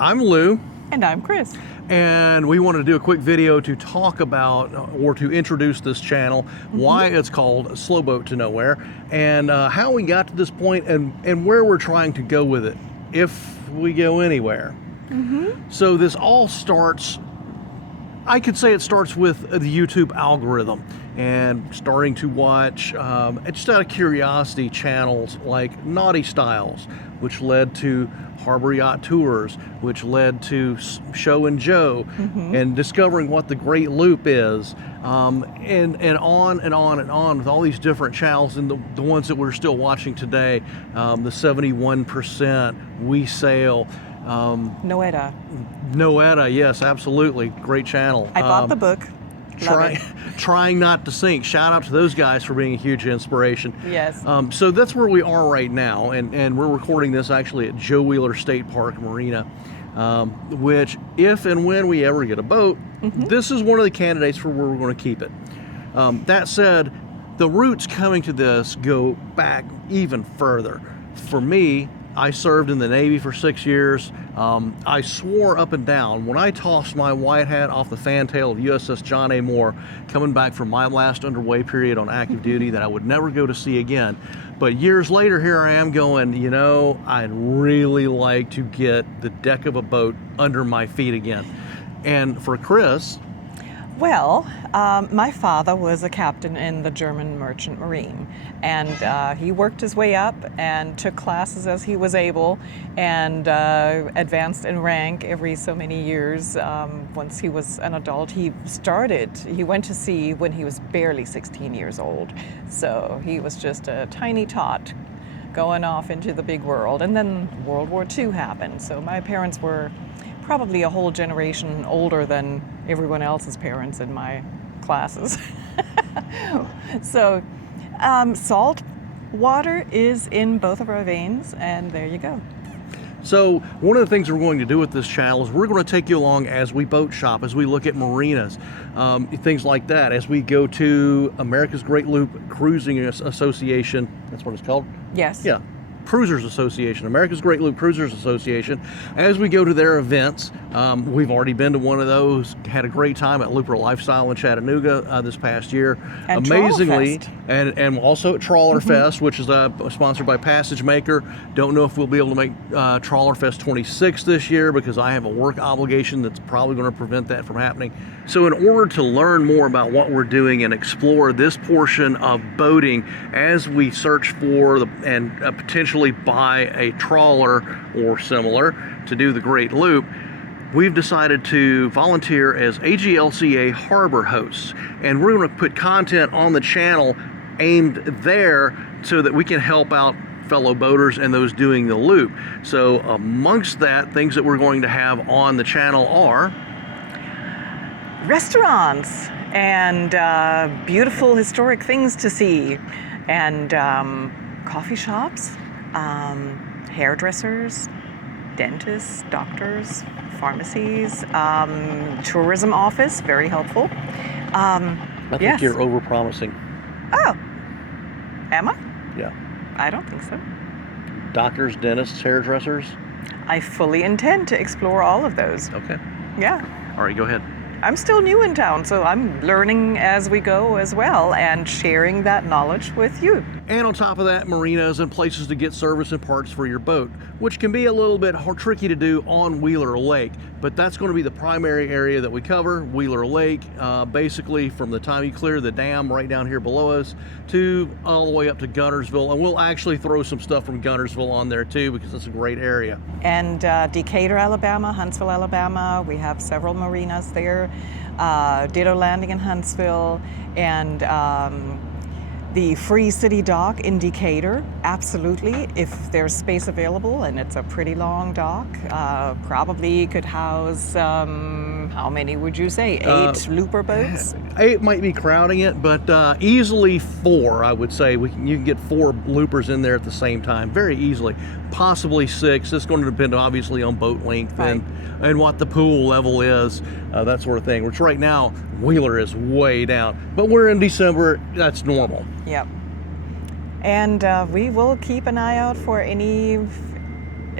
I'm Lou. And I'm Chris. And we wanted to do a quick video to talk about or to introduce this channel, why it's called Slow Boat to Nowhere, and how we got to this point and where we're trying to go with it, if we go anywhere. So this all starts, I could say it starts with the YouTube algorithm and starting to watch, just out of curiosity, channels like Naughty Styles, which led to Harbor Yacht Tours, which led to Show and Joe, and discovering what the Great Loop is, and on and on and on with all these different channels, and the ones that we're still watching today, the 71%, We Sail, Noetta, yes, absolutely, great channel. I bought the book. Trying not to sink. Shout out to those guys for being a huge inspiration. Yes. So that's where we are right now, and we're recording this actually at Joe Wheeler State Park Marina, which, if and when we ever get a boat, this is one of the candidates for where we're going to keep it. That said, the roots coming to this go back even further. For me, I served in the Navy for 6 years. I swore up and down when I tossed my white hat off the fantail of USS John A. Moore, coming back from my last underway period on active duty, that I would never go to sea again. But years later, here I am going, you know, I'd really like to get the deck of a boat under my feet again. And for Chris, well, my father was a captain in the German Merchant Marine, and he worked his way up and took classes as he was able, and advanced in rank every so many years. Once he was an adult, he went to sea when he was barely 16 years old. So he was just a tiny tot going off into the big world. And then World War II happened. So my parents were probably a whole generation older than everyone else's parents in my classes. So salt water is in both of our veins, and there you go. So one of the things we're going to do with this channel is we're going to take you along as we boat shop, as we look at marinas, things like that, as we go to America's Great Loop Cruising Association. That's what it's called? Yes. Yeah. Cruisers Association, America's Great Loop Cruisers Association. As we go to their events, we've already been to one of those, had a great time at Looper Lifestyle in Chattanooga this past year. And amazingly, and also at Trawler Fest, which is sponsored by Passage Maker. Don't know if we'll be able to make Trawler Fest 26 this year, because I have a work obligation that's probably going to prevent that from happening. So in order to learn more about what we're doing and explore this portion of boating, as we search for and potentially buy a trawler or similar to do the Great Loop, we've decided to volunteer as AGLCA harbor hosts, and we're going to put content on the channel aimed there so that we can help out fellow boaters and those doing the loop. So amongst that, things that we're going to have on the channel are restaurants and beautiful historic things to see, and coffee shops, hairdressers, dentists, doctors, pharmacies, tourism office, very helpful. I think you're over-promising. Oh, am I? Yeah. I don't think so. Doctors, dentists, hairdressers? I fully intend to explore all of those. Okay. Yeah. All right, go ahead. I'm still new in town, so I'm learning as we go as well, and sharing that knowledge with you. And on top of that, marinas and places to get service and parts for your boat, which can be a little bit tricky to do on Wheeler Lake, but that's going to be the primary area that we cover, Wheeler Lake, basically from the time you clear the dam right down here below us to all the way up to Guntersville, and we'll actually throw some stuff from Guntersville on there too, because it's a great area. And Decatur, Alabama, Huntsville, Alabama, we have several marinas there. Ditto Landing in Huntsville, and the Free City Dock in Decatur, absolutely, if there's space available, and it's a pretty long dock. Probably could house, how many would you say, 8 looper boats? 8 might be crowding it, but easily 4, I would say. You can get 4 loopers in there at the same time, very easily. Possibly 6. It's going to depend obviously on boat length, right, and what the pool level is, that sort of thing, which right now Wheeler is way down, but we're in December, that's normal. Yep. And we will keep an eye out for any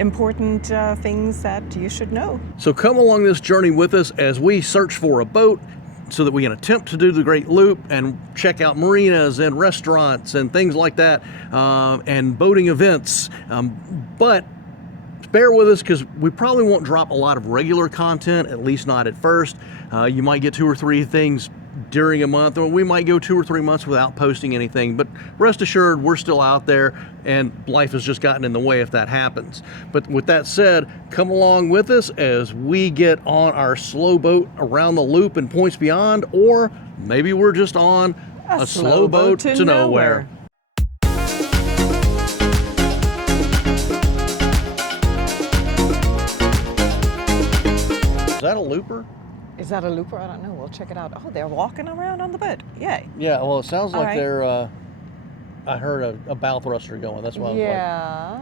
important things that you should know. So come along this journey with us as we search for a boat so that we can attempt to do the Great Loop and check out marinas and restaurants and things like that, and boating events. But bear with us because we probably won't drop a lot of regular content, at least not at first. You might get 2 or 3 things during a month, or we might go 2 or 3 months without posting anything, but rest assured we're still out there and life has just gotten in the way if that happens. But with that said, come along with us as we get on our slow boat around the loop and points beyond, or maybe we're just on a slow boat to nowhere. Is that a looper? Is that a looper? I don't know. We'll check it out. Oh, they're walking around on the boat. Yay. Yeah, well, it sounds like right. they're, I heard a bow thruster going. That's why I was like. Yeah.